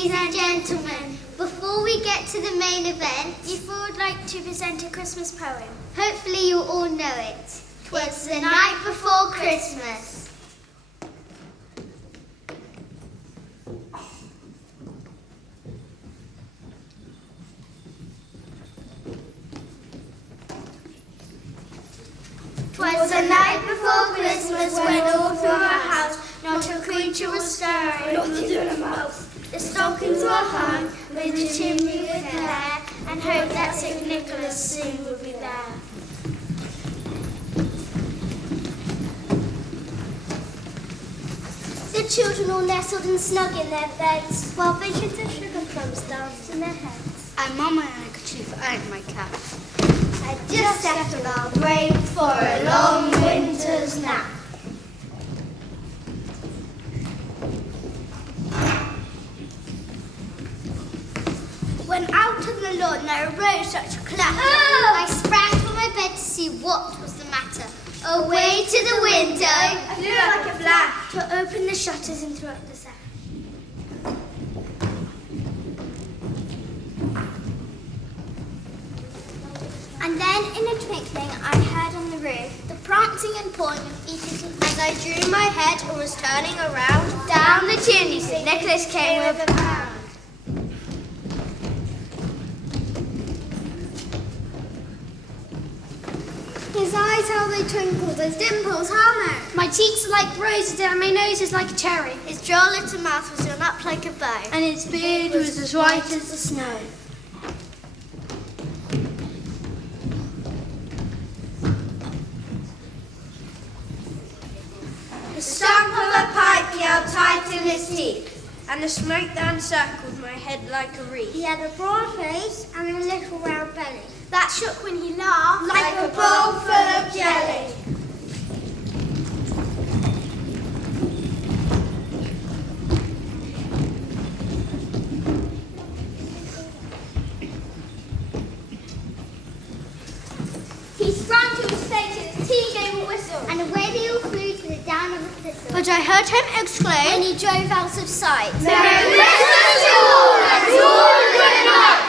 Ladies and gentlemen, before we get to the main event, we would like to present a Christmas poem. Hopefully you all know it. 'Twas the night before Christmas. Twas the night before Christmas when all through our house not a creature was stirring, not even a mouse. The stockings were hung with the chimney with care, and hoped that St. Nicholas soon would be there. The children all nestled and snug in their beds, while visions of sugar plums danced in their heads. I mum my handkerchief and my cap. I just settled our brain for a long winter's nap. When out on the lawn there arose such a clatter, I sprang from my bed to see what was the matter. Away to the window, I flew like a flash to open the shutters and throw up the sash. And then in a twinkling I heard on the roof the prancing and pawing of eaters and as I drew my head and was turning around, down the chimney St. Nicholas came with a pound. His eyes, how they twinkle, those dimples, how merry. my cheeks are like roses and my nose is like a cherry, His droll little mouth was drawn up like a bow, and his beard was as white as the snow. The stump of a pipe he held tight in his teeth, and the smoke that encircled my head like a wreath. He had a broad face and a little round belly that shook when he laughed Like a bowl full of jelly. He sprang to his face and his tea gave a whistle, and away they all flew to the down of the thistle. But I heard him exclaim, When he drove out of sight, Merry Christmas to all, and to all good night.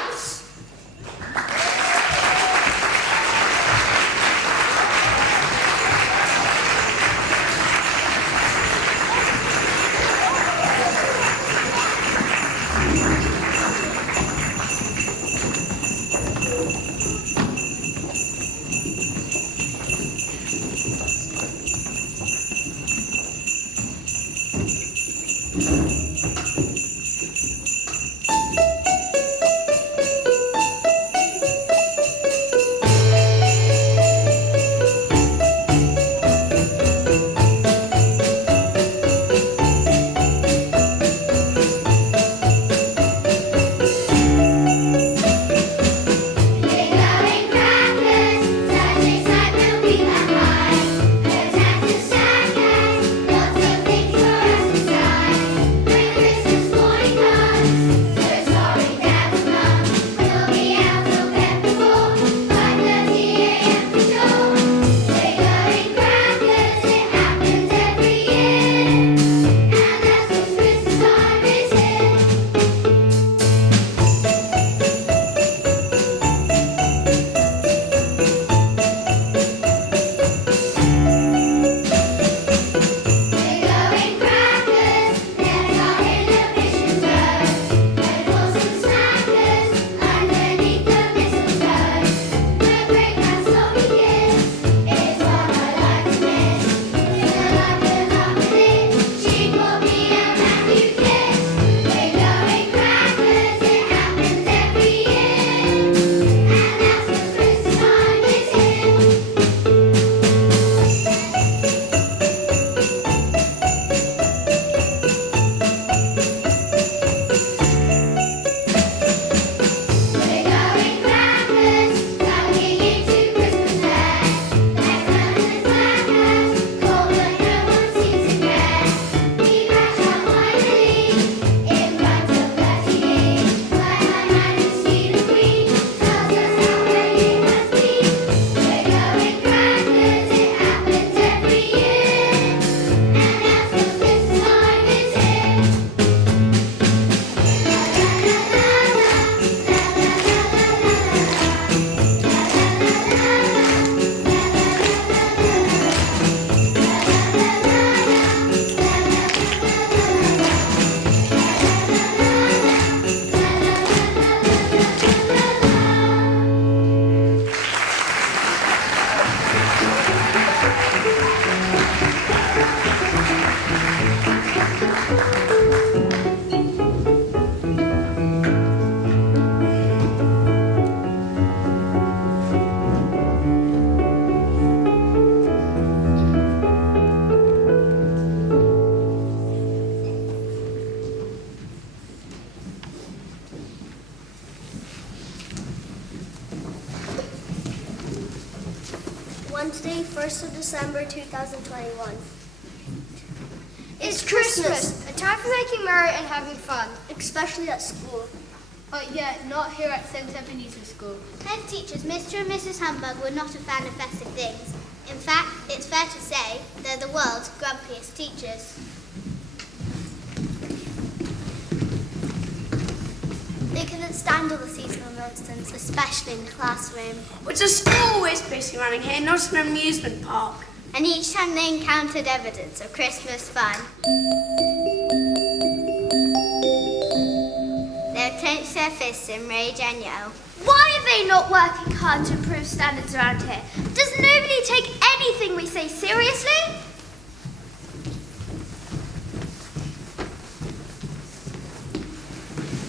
Monday, 1st of December 2021. It's Christmas, a time for making merry and having fun. Especially at school. But yet, not here at St. Ebenezer School. Head teachers Mr. and Mrs. Humbug were not a fan of festive things. In fact, it's fair to say they're the world's grumpiest teachers. They couldn't stand all the seasonal nonsense, especially in the classroom. It's a school we're supposed to be running here, not an amusement park. And each time they encountered evidence of Christmas fun, they would clench their fists in rage and yell. Why are they not working hard to improve standards around here? Does nobody take anything we say seriously?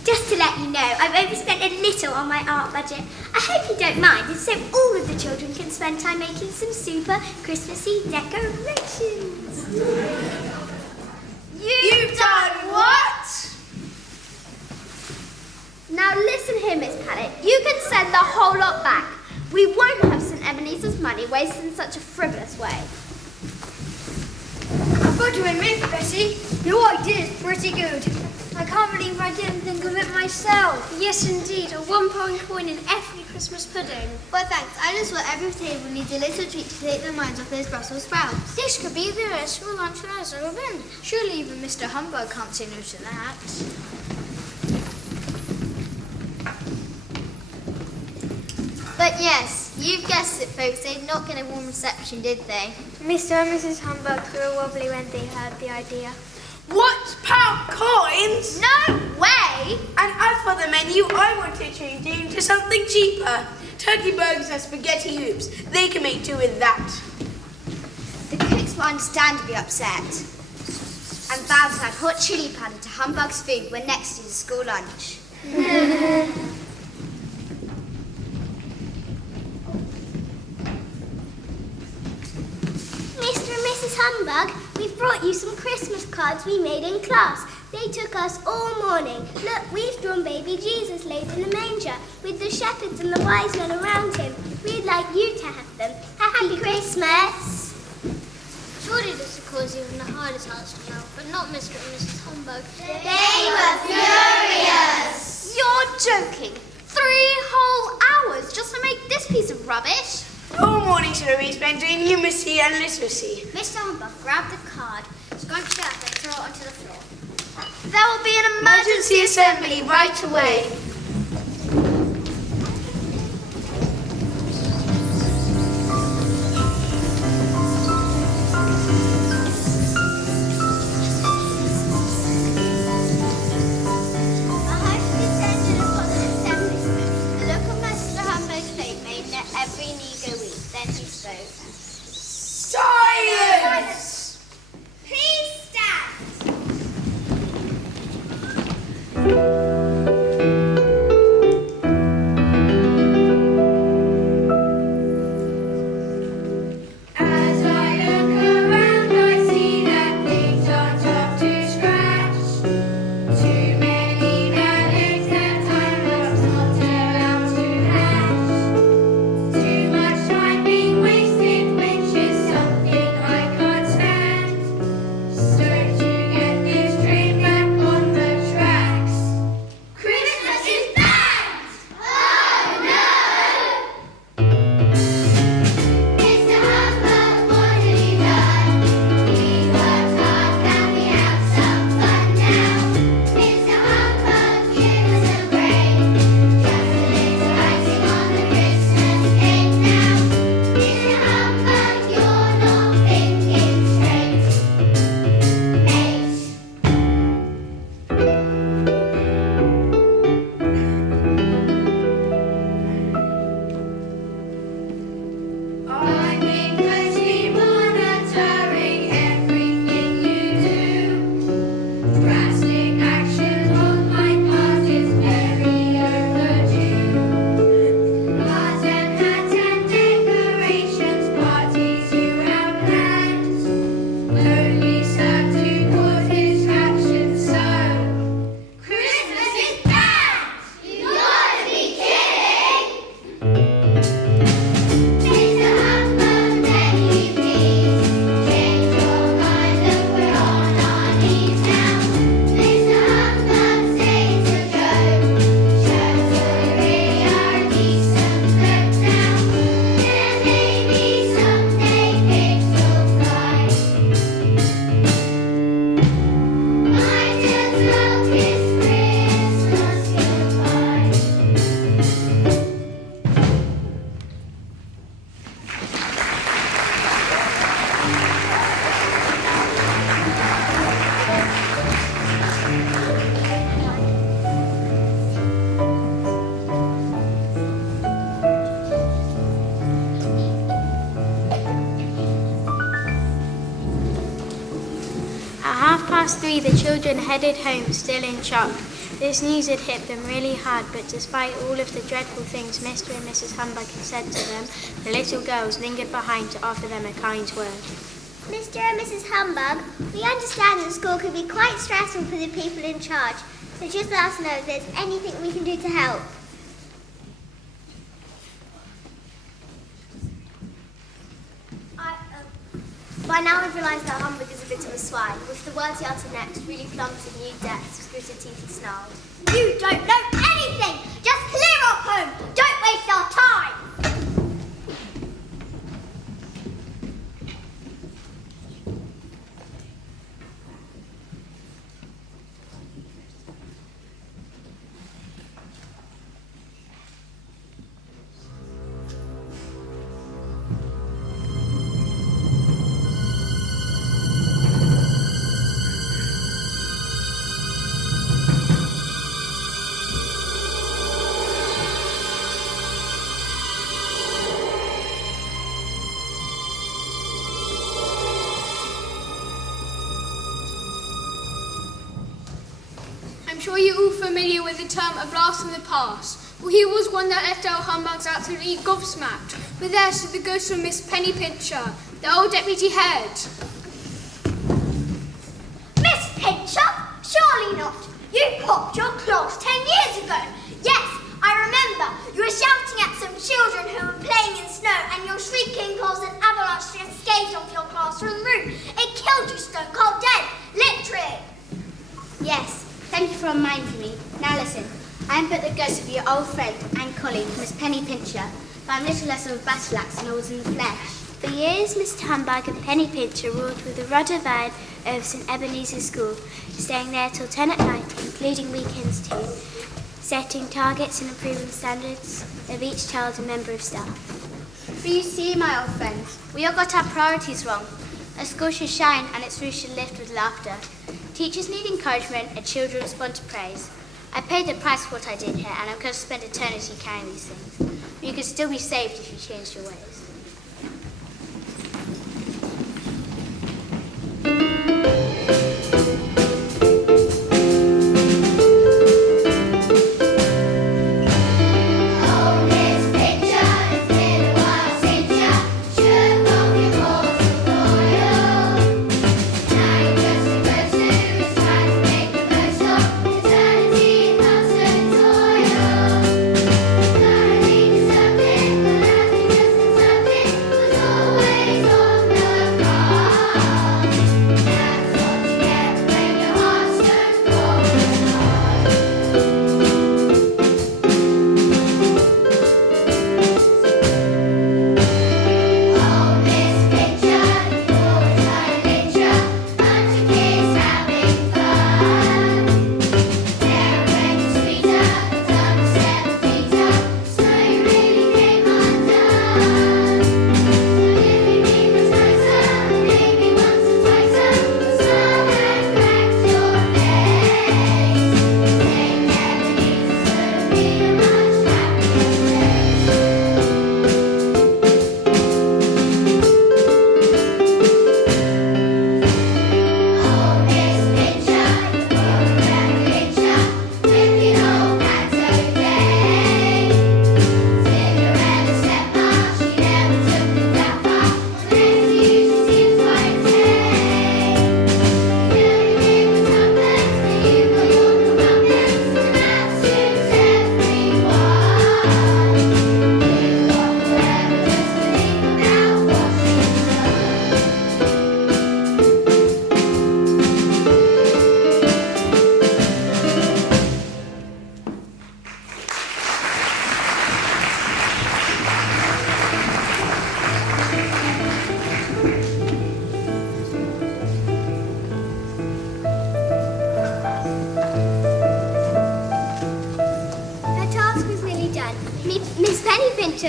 Just to let you know, I've overspent a little on my art budget. I hope you don't mind, and so all of the children can spend time making some super Christmassy decorations. You've done what? Now listen here, Miss Pallett. You can send the whole lot back. We won't have St. Ebenezer's money wasted in such a frivolous way. I thought you were me, Bessie. Your idea is pretty good. I can't believe I didn't think of it myself. Yes, indeed. A £1 coin in every Christmas pudding. Well, thanks. I just thought every table needs a little treat to take their minds off those Brussels sprouts. This could be the restaurant lunch as a event. Surely even Mr. Humbug can't say no to that. But yes, you've guessed it, folks. They'd not get a warm reception, did they? Mr. and Mrs. Humbug grew wobbly when they heard the idea. What? Pound coins? No way! And as for the menu, I want to change it into something cheaper. Turkey burgers and spaghetti hoops. They can make do with that. The cooks will understandably upset. And vows to add hot chili powder to Humbug's food when next is a school lunch. Mr. and Mrs. Humbug, we've brought you some Christmas cards we made in class. They took us all morning. Look, we've drawn baby Jesus laid in a manger with the shepherds and the wise men around him. We'd like you to have them. Happy Christmas! Surely this will cause even the hardest hearts to melt, but not Mr. and Mrs. Humbug. They were furious! You're joking! 3 whole hours just to make this piece of rubbish? All morning should be spent doing numeracy and literacy. Mr. Humbug grabbed the card, scrunched it up and threw it onto the floor. There will be an emergency assembly right away. Every Negro week. Then he spoke. Silence! Please stand! As I look around, I see that things aren't up to scratch. Too many bad eggs that time was not allowed to hatch. Too much time being wasted, which is something I can't stand. 3, the children headed home, still in shock. This news had hit them really hard, but despite all of the dreadful things Mr. and Mrs. Humbug had said to them, the little girls lingered behind to offer them a kind word. Mr. and Mrs. Humbug, we understand that school can be quite stressful for the people in charge, so just let us know if there's anything we can do to help. By now we've realised that Humbug is a bit of a swine, with the words he uttered next really plumped in new depths with gritted teeth he snarled. You don't know anything! Just clear off home! Don't waste our time! I'm sure you're all familiar with the term a blast from the past. Well, he was one that left our humbugs absolutely gobsmacked, with theirs to the ghost of Miss Penny Pincher, the old deputy head. Miss Pincher? Surely not! You popped your claws 10 years ago! Yes, I remember! You were shouting at some children who were playing in snow, and your shrieking caused an avalanche to escape off your classroom roof. It killed you stone cold dead, literally! Yes, thank you for reminding me. Now listen, I am but the ghost of your old friend and colleague, Miss Penny Pincher, but I'm little less of a battle axe than I was in the flesh. For years, Mr. Humbug and Penny Pincher ruled with the rudder van of St. Ebenezer's School, staying there till 10 at night, including weekends too, setting targets and improving standards of each child and member of staff. For you see, my old friends, we all got our priorities wrong. A school should shine and its roof should lift with laughter. Teachers need encouragement and children respond to praise. I paid the price for what I did here, and I'm going to spend eternity carrying these things. But you can still be saved if you change your ways.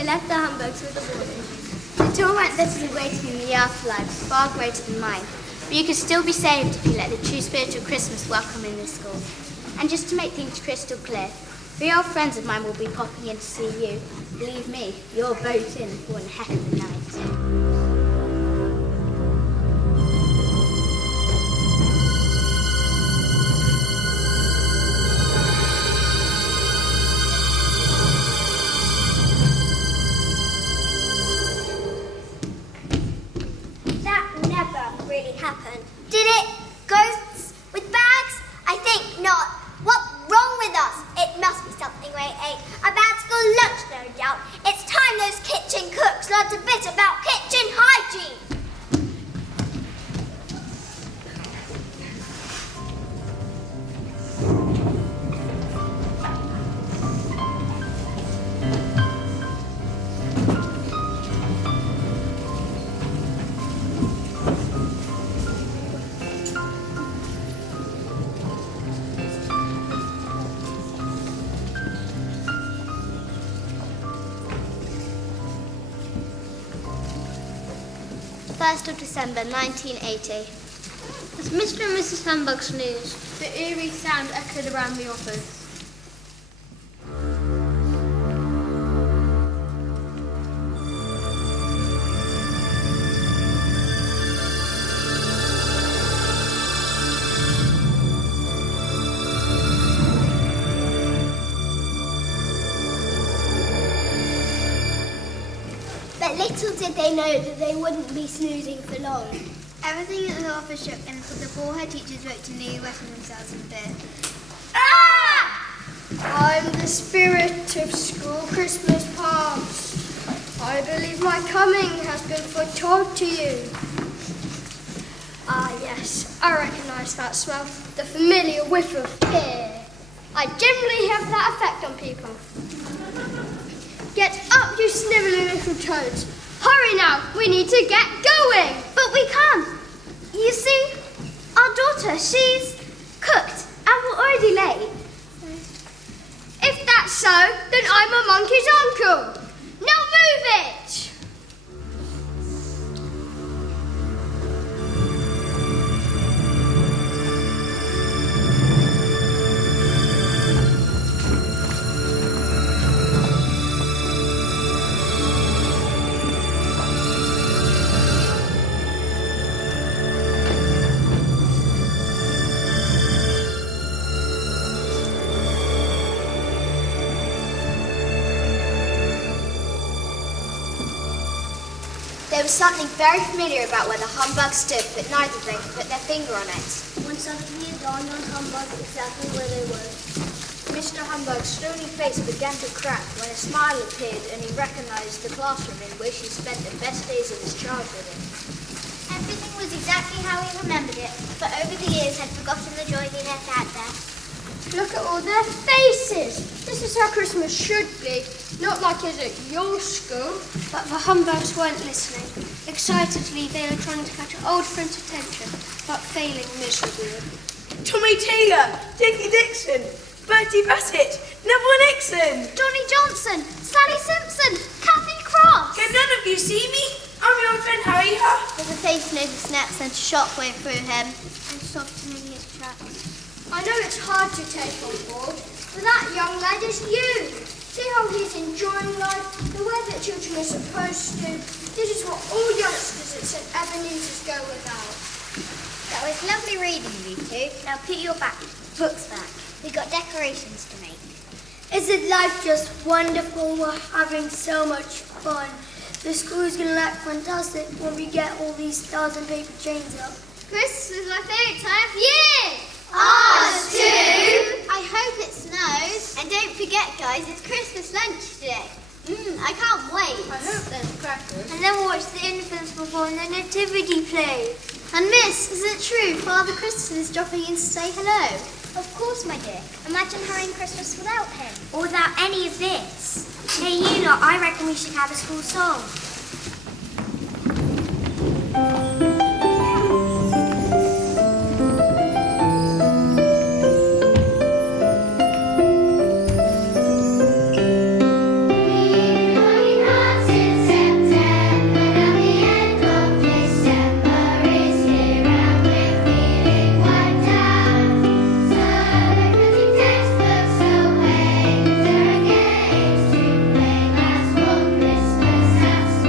Left the Humbugs with a warning. The torment that is awaiting in the afterlife is far greater than mine, but you can still be saved if you let the true spirit of Christmas welcome in this school. And just to make things crystal clear, 3 old friends of mine will be popping in to see you. Believe me, you're both in for one heck of a night. learnt a bit about kitchen hygiene. December 1980. As Mr. and Mrs. Humbug snoozed, The eerie sound echoed around the office. But little did they know that they wouldn't be snoozing for long. Everything at the office shook until the four head teachers woke to nearly wetting themselves in fear. I'm the spirit of school Christmas past. I believe my coming has been foretold to you. Ah, yes, I recognise that smell. The familiar whiff of fear. I generally have that effect on people. Get up, you snivelling little toads. Hurry now, we need to get going. but we can't. You see, our daughter, she's cooked and we're already late. If that's so, then I'm a monkey's uncle. Now move it! There was something very familiar about where the Humbug stood, but neither of them could put their finger on it. When suddenly it dawned on Humbug exactly where they were. Mr. Humbug's stony face began to crack when a smile appeared and he recognised the classroom in which he spent the best days of his childhood in. Everything was exactly how he remembered it, but over the years had forgotten the joy he had had there. Look at all their faces. This is how Christmas should be. Not like it at your school. But the humbugs weren't listening. Excitedly, they were trying to catch old friends' attention, but failing miserably. Tommy Taylor, Dickie Dixon, Bertie Bassett, Neville Nixon. Johnny Johnson, Sally Simpson, Kathy Cross. Can none of you see me? I'm your old friend Harry Huff. With a face over snap sent a shockwave through him and stopped him in his tracks. I know it's hard to take on board, but that young lad is you. See how he's enjoying life, the way that children are supposed to. This is what all youngsters at St. Ebenezer's go without. That was lovely reading, you two. Now put your books back. We've got decorations to make. Isn't life just wonderful? We're having so much fun. The school's going to look fantastic when we get all these stars and paper chains up. Christmas is my favourite time of year. Ours too. I hope it snows. And don't forget, guys, it's Christmas lunch today. I can't wait. I hope there's crackers. And then we'll watch the infants perform the nativity play. And Miss, is it true Father Christmas is dropping in to say hello? Of course, my dear. Imagine having Christmas without him. Or without any of this. Hey, you lot, I reckon we should have a school song. Textbooks away, there are games to play. Last one Christmas has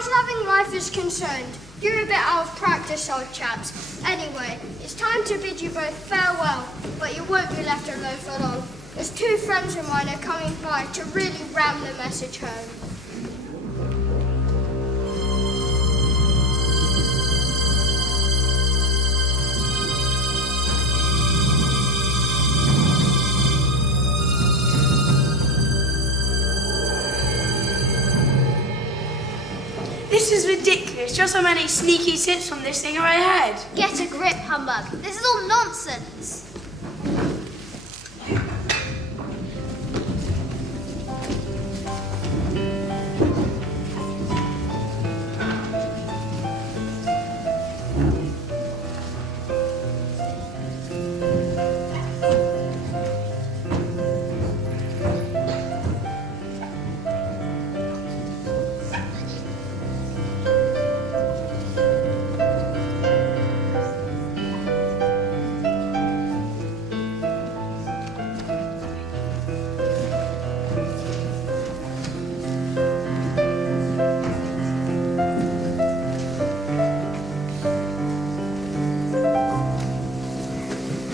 as loving life is concerned, you're a bit out of practice, old chaps. Anyway, it's time to bid you both farewell, but you won't be left alone for long, as two friends of mine are coming by to really ram the message home. This is ridiculous. Just how many sneaky tips from this thing have I had? Get a grip, Humbug. This is all nonsense.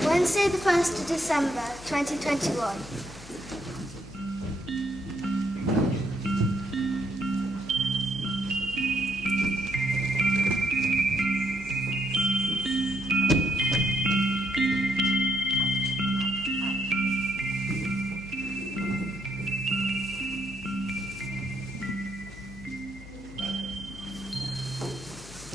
Wednesday the 1st of December 2021.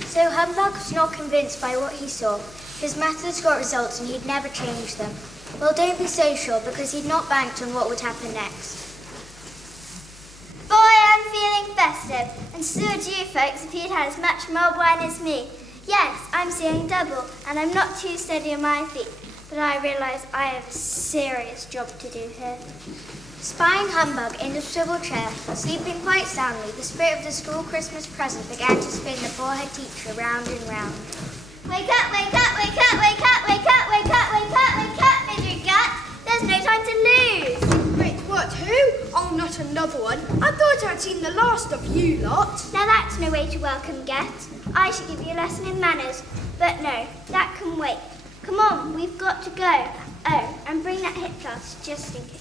So Humbug was not convinced by what he saw. His methods got results and he'd never change them. Well, don't be so sure, because he'd not banked on what would happen next. Boy, I'm feeling festive, and so would you folks if you'd had as much mulled wine as me. Yes, I'm seeing double, and I'm not too steady on my feet, but I realise I have a serious job to do here. Spying Humbug in the swivel chair, sleeping quite soundly, the spirit of the school Christmas present began to spin the forehead teacher round and round. Wake up, wake up, wake up, wake up, wake up, wake up, wake up, wake up, misery gut. There's no time to lose. Wait, what, who? Oh, not another one. I thought I'd seen the last of you lot. Now that's no way to welcome guests. I should give you a lesson in manners. But no, that can wait. Come on, we've got to go. Oh, and bring that hip flask just in case.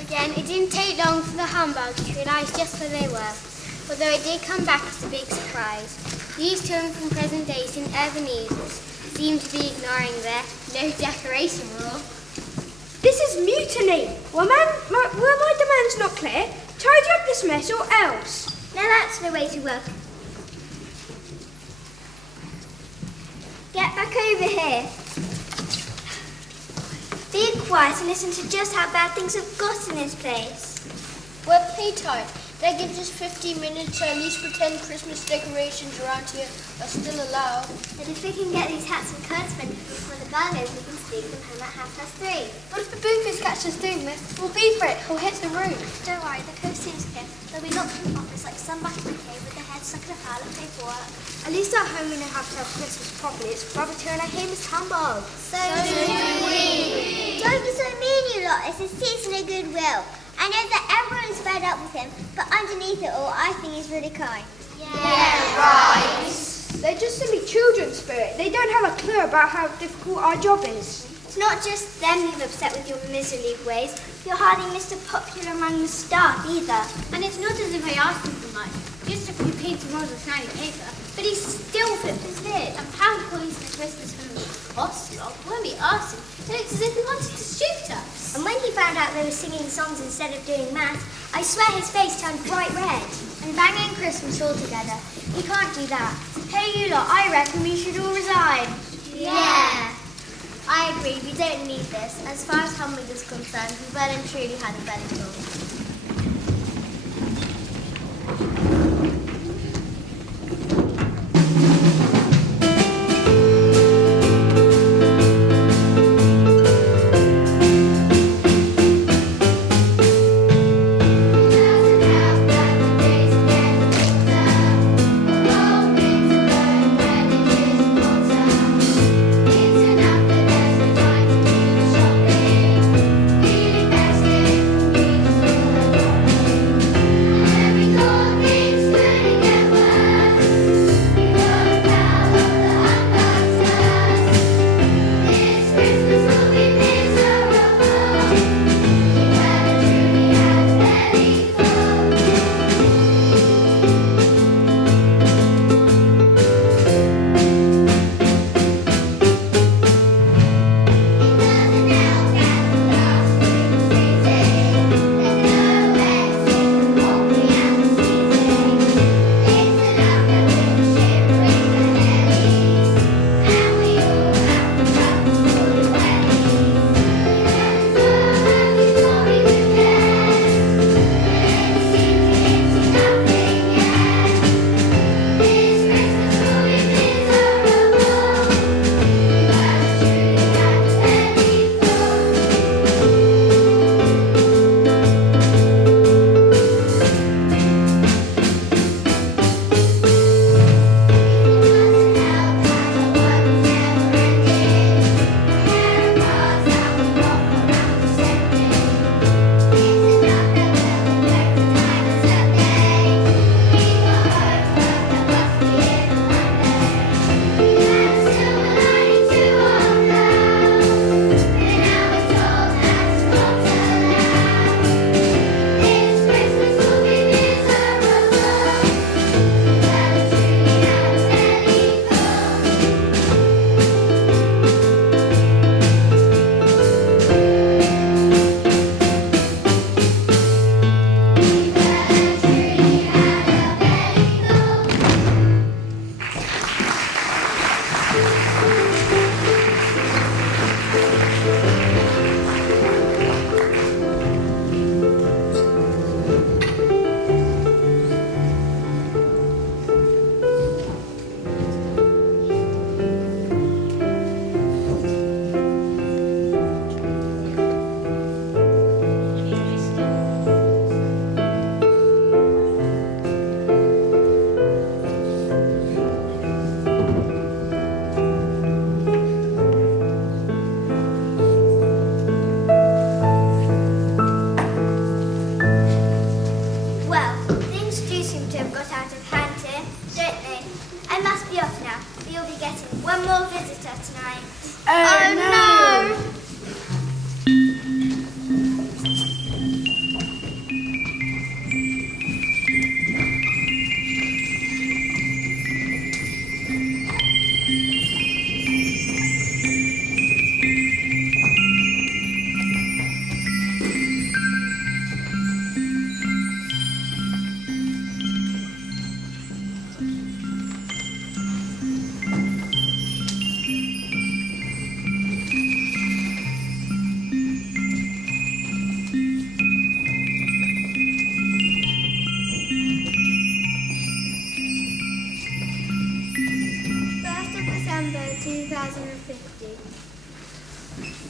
Again, it didn't take long for the Humbug to realise just where they were, although it did come back as a big surprise. These children from present day St. Ebenezer's seemed to be ignoring their no decoration rule. This is mutiny. Were my demands not clear? Tidy up this mess or else. Now that's no way to work. Get back over here. Be quiet and listen to just how bad things have got in this place. We're playtime. That gives us 15 minutes to at least pretend Christmas decorations around here are still allowed. And if we can get these hats and coats printed before the bell goes, we can sneak them home at 3:30. What if the boofers catch us doing this? We'll be for it. We'll hit the roof. Don't worry, the costumes here. They'll be locked in the office like some back in the cave with their heads stuck in a pile of paperwork. At least at home we know how to have Christmas properly. It's rubber to and I hate Miss Humbug. So do we. Don't be so mean, you lot. It's a season of goodwill. I know that everyone's fed up with him, but underneath it all, I think he's really kind. Yeah, right. They're just silly children, Spirit. They don't have a clue about how difficult our job is. It's not just them you've upset with your miserly ways. You're hardly Mr. Popular among the staff either. And it's not as if I asked him for much, just a few painted rolls of shiny paper, but he still flipped his lid and pound coins in Christmas from me. Hostile, when we asked him, it looked as if he wanted to shoot us. And when he found out they were singing songs instead of doing maths, I swear his face turned bright red. And banging Christmas all together. He can't do that. Hey, you lot, I reckon we should all resign. Yeah. I worry, we don't need this. As far as Humbug is concerned, we well and truly had a belly full.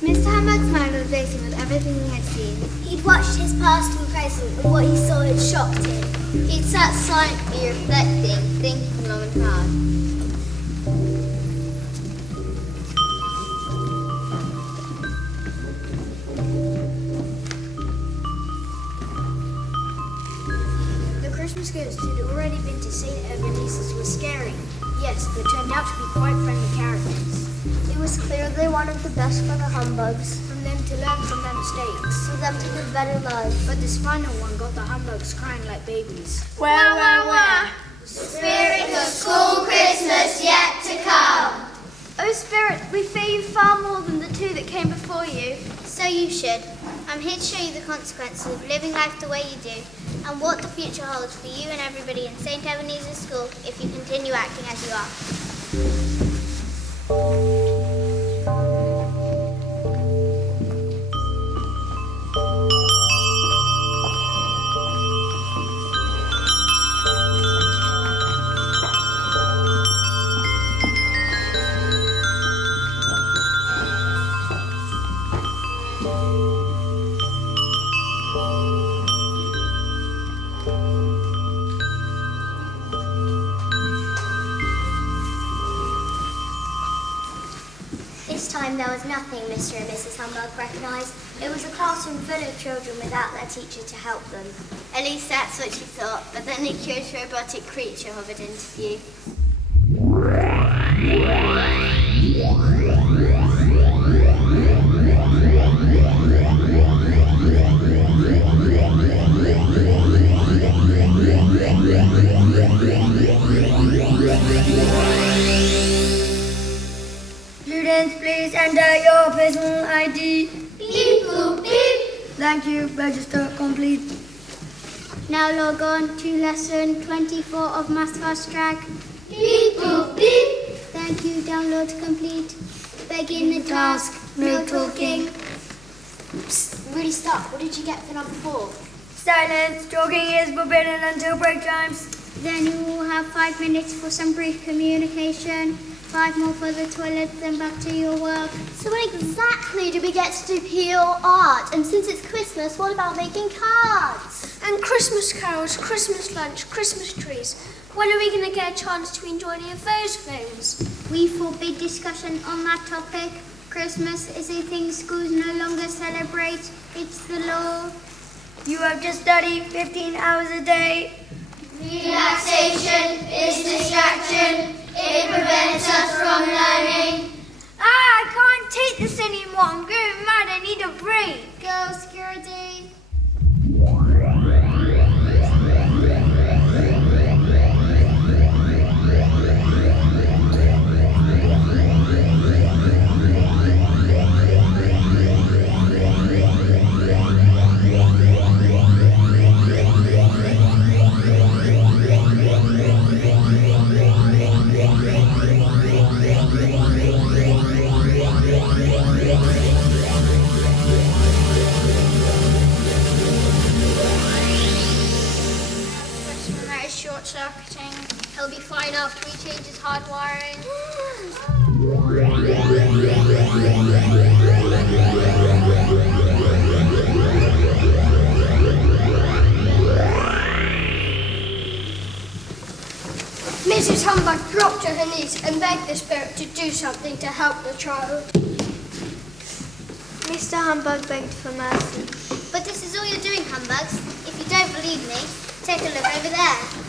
Mr. Humbug smiled on facing with everything he had seen. He'd watched his past and present, and what he saw had shocked him. He'd sat silently reflecting, thinking long and hard. The Christmas ghosts who'd already been to St. Ebenezer's were scary, yes, but turned out to be quite friendly characters. It was clear they wanted the best for the Humbugs, From them to learn from their mistakes. for them to live better lives. But this final one got the Humbugs crying like babies. Wah. Spirit of school Christmas yet to come. Oh Spirit, we fear you far more than the two that came before you. So you should. I'm here to show you the consequences of living life the way you do and what the future holds for you and everybody in St. Ebenezer's School if you continue acting as you are. time there was nothing Mr. and Mrs. Humbug recognised. It was a classroom full of children without their teacher to help them. At least that's what she thought, but then a curious robotic creature hovered into view. Students, please enter your personal ID. Beep, boop, beep. Thank you. Register complete. Now log on to lesson 24 of Maths Fast Track. Beep, boop, beep. Thank you, download complete. Begin the task, no talking. Psst, really stop. What did you get for number 4? Silence. Talking is forbidden until break times. Then you will have 5 minutes for some brief communication, 5 more for the toilet, then back to your work. So when exactly do we get to do PE or art? And since it's Christmas, what about making cards? And Christmas carols, Christmas lunch, Christmas trees. When are we going to get a chance to enjoy any of those things? We forbid discussion on that topic. Christmas is a thing schools no longer celebrate. It's the law. You have to study 15 hours a day. Relaxation is distraction. It prevents us from learning. I can't take this anymore. I'm going mad. I need a break. Go, security. Short-circuiting. He'll be fine after we change his hard wiring. Mrs. Humbug dropped to her knees and begged the spirit to do something to help the child. Mr. Humbug begged for mercy. But this is all you're doing, Humbugs. If you don't believe me, take a look over there.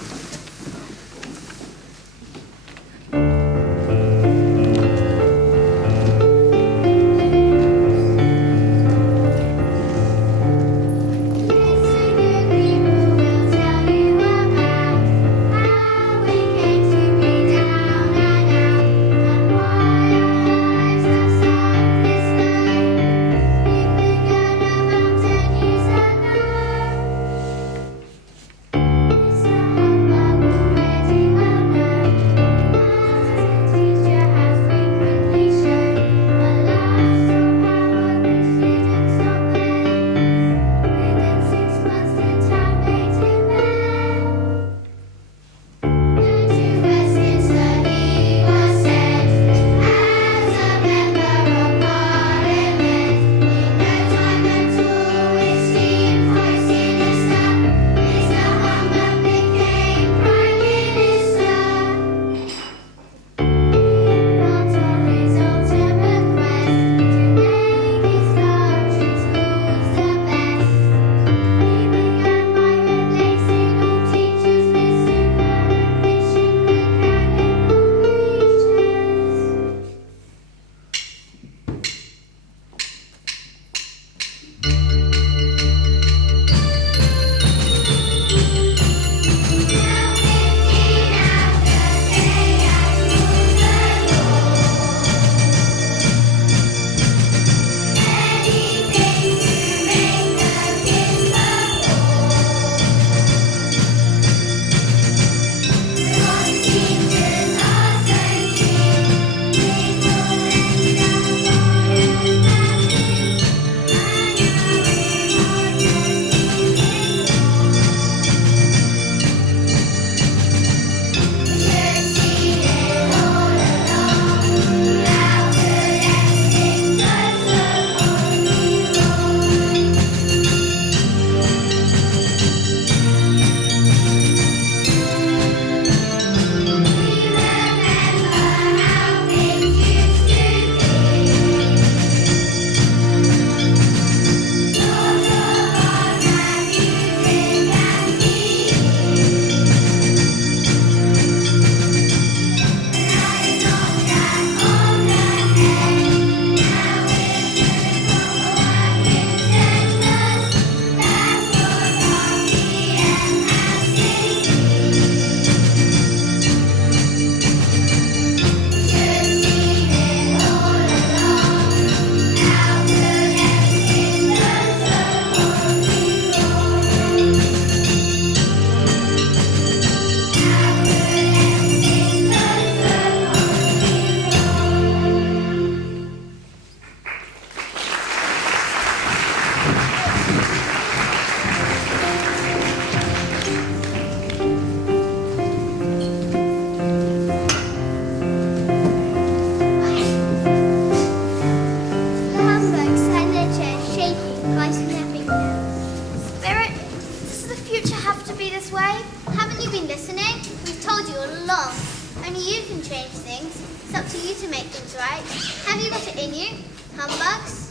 Mr. to you to make things right. Have you got it in you, humbugs?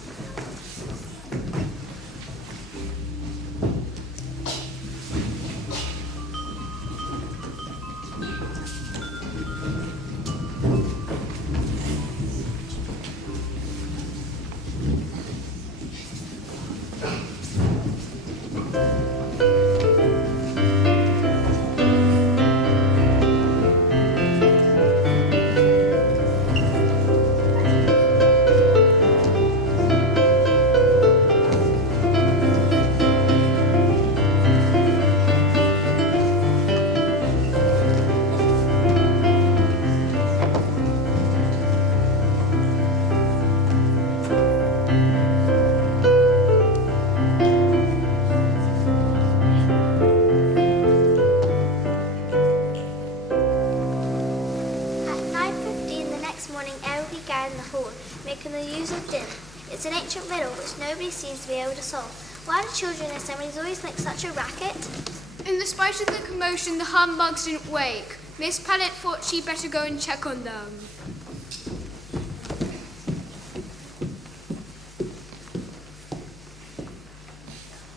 Making the use of din. It's an ancient riddle which nobody seems to be able to solve. Why do children in assemblies always make such a racket? In the spite of the commotion, the humbugs didn't wake. Miss Pellet thought she'd better go and check on them.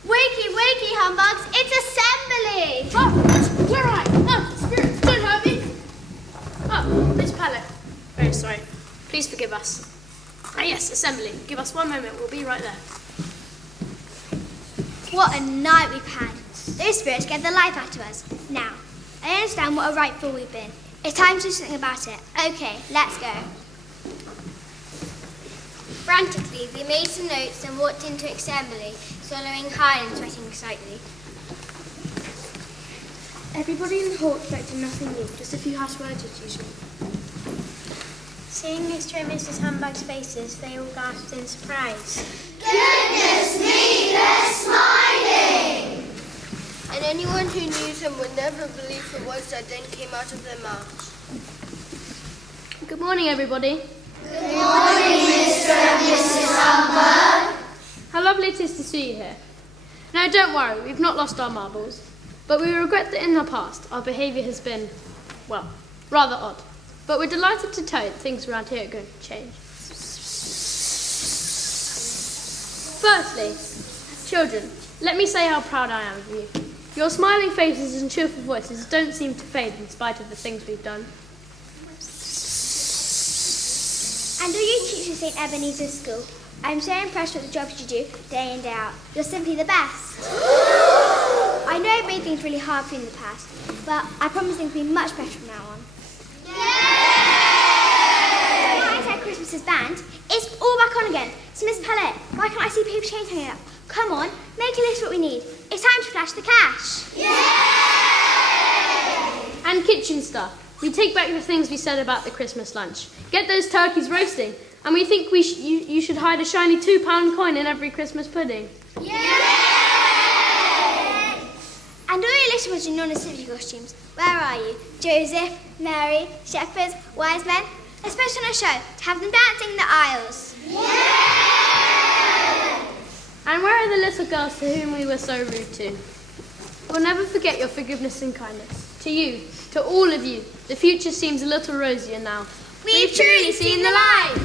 Wakey, wakey, humbugs! It's assembly! Oh, where am I? Oh, spirits, don't hurt me! Oh, Miss Pellet. Very sorry. Please forgive us. Ah, yes, assembly. Give us 1 moment. We'll be right there. What a night we've had. Those spirits scared the life out of us. Now, I understand what a right fool we've been. It's time to do something about it. Okay, let's go. Frantically, we made some notes and walked into assembly, swallowing hard and sweating slightly. Everybody in the hall expected nothing new, just a few harsh words as usual. Seeing Mr. and Mrs. Humbug's faces, they all gasped in surprise. Goodness me, they're smiling! And anyone who knew them would never believe the words that then came out of their mouths. Good morning, everybody. Good morning, Mr. and Mrs. Humbug. How lovely it is to see you here. Now, don't worry, we've not lost our marbles. But we regret that in the past, our behaviour has been, well, rather odd. But we're delighted to tell you that things around here are going to change. Firstly, children, let me say how proud I am of you. Your smiling faces and cheerful voices don't seem to fade in spite of the things we've done. And all you teachers at St. Ebenezer's School, I'm so impressed with the jobs you do day in, day out. You're simply the best. I know I've made things really hard for you in the past, but I promise things will be much better from now on. Why is our Christmas's band? It's all back on again. So Miss Pellet, why can't I see paper chains hanging up? Come on, make a list of what we need. It's time to flash the cash. And kitchen stuff. We take back the things we said about the Christmas lunch. Get those turkeys roasting. And we think you should hide a shiny £2 coin in every Christmas pudding. And all your little ones in non-assembly costumes. Where are you? Joseph, Mary, shepherds, wise men? Let's put on a show to have them dancing in the aisles. And where are the little girls to whom we were so rude to? We'll never forget your forgiveness and kindness. To you, to all of you, the future seems a little rosier now. We've truly seen the light!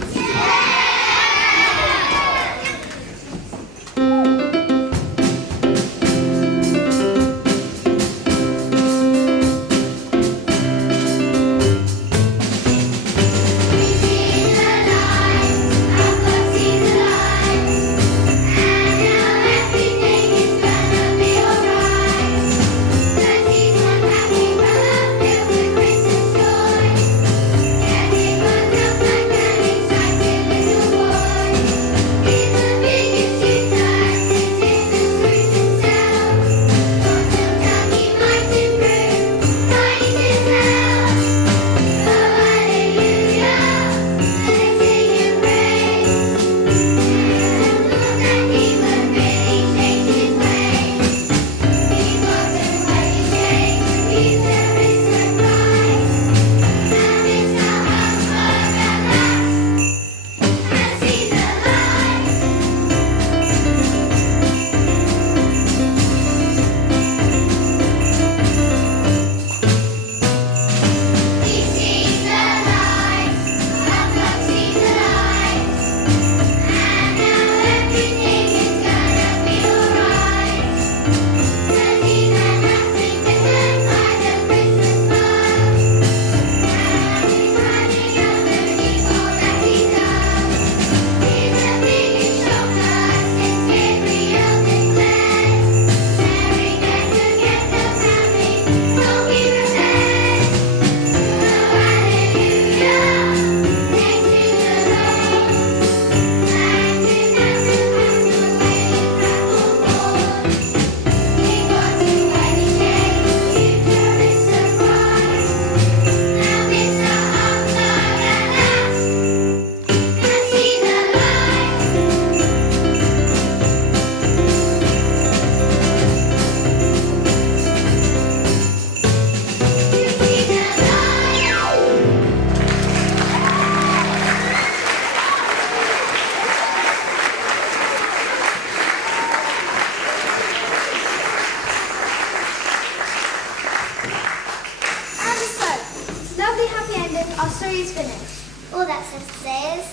Little says,